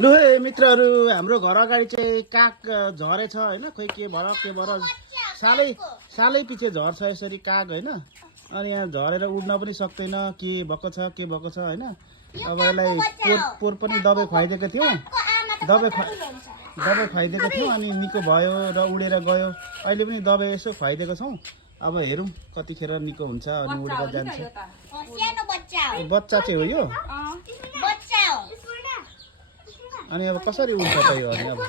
लु है मित्रहरू हाम्रो घर अगाडि चाहिँ काग झरेछ हैन खोइ के भएर सालै पछि झर्छ यसरी काग हैन अनि यहाँ झरेर उड्न पनि सक्दैन के भएको छ हैन अब यसलाई पोर पनि दबाई खुवाइदिएको थियौं दबाई खुवाइदिएको थियौं अनि निको भयो र उडेर गयो अहिले पनि दबाई यसो खुवाइदिएको छौं अब हेरौं कतिखेर निको हुन्छ अनि उडेर जान्छ बच्चा चाहिँ हो यो अनि अब कसरी उड्छ त यो अनि अब